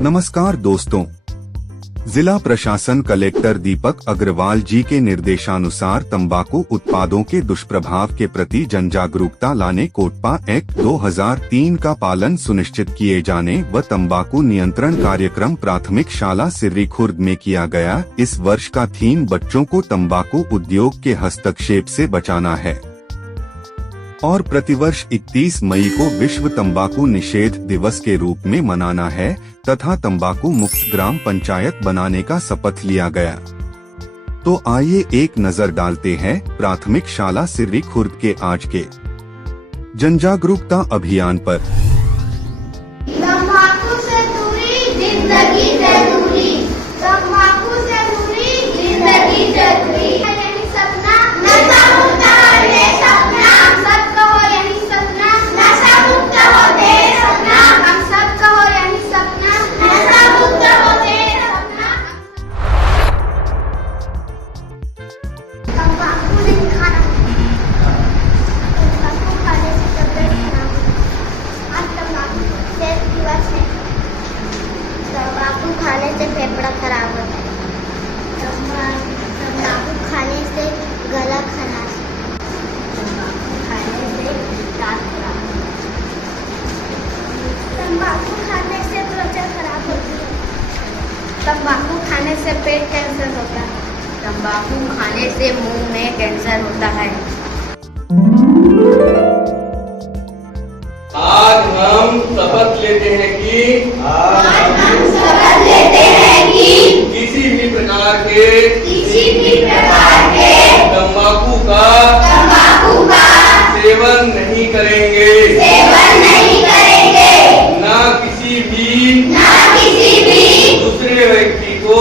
नमस्कार दोस्तों, जिला प्रशासन कलेक्टर दीपक अग्रवाल जी के निर्देशानुसार तंबाकू उत्पादों के दुष्प्रभाव के प्रति जनजागरूकता लाने कोटपा एक्ट 2003 का पालन सुनिश्चित किए जाने व तंबाकू नियंत्रण कार्यक्रम प्राथमिक शाला सिर्री खुर्द में किया गया। इस वर्ष का थीम बच्चों को तंबाकू उद्योग के हस्तक्षेप से बचाना है और प्रतिवर्ष 31 मई को विश्व तंबाकू निषेध दिवस के रूप में मनाना है तथा तंबाकू मुक्त ग्राम पंचायत बनाने का शपथ लिया गया। तो आइए एक नजर डालते हैं प्राथमिक शाला सिर्री खुर्द के आज के जनजागरूकता अभियान पर। तंबाकू से दूरी जिंदगी जरूरी, तंबाकू से दूरी जिंदगी जरूरी। यही सपना नशा मुक्त हो देश अपना, हम सबका हो यही सपना, नशा मुक्त हो देश अपना, हम सबका हो यही सपना, नशा मुक्त हो देश अपना। तंबाकू नहीं खाना, तंबाकू खाने से तबीयत खराब होती है। आज तंबाकू सेहत दिवस है। तंबाकू खाने से फेफड़ा खराब होता है। तंबाकू खाने से गला खराब, तंबाकू खाने से दांत खराब, तंबाकू खाने से त्वचा खराब होती है। तंबाकू खाने से पेट कैंसर होता है। तंबाकू खाने से मुंह में कैंसर होता है। आज हम शपथ लेते हैं कि किसी भी प्रकार के तंबाकू का सेवन नहीं करेंगे, ना किसी भी दूसरे व्यक्ति को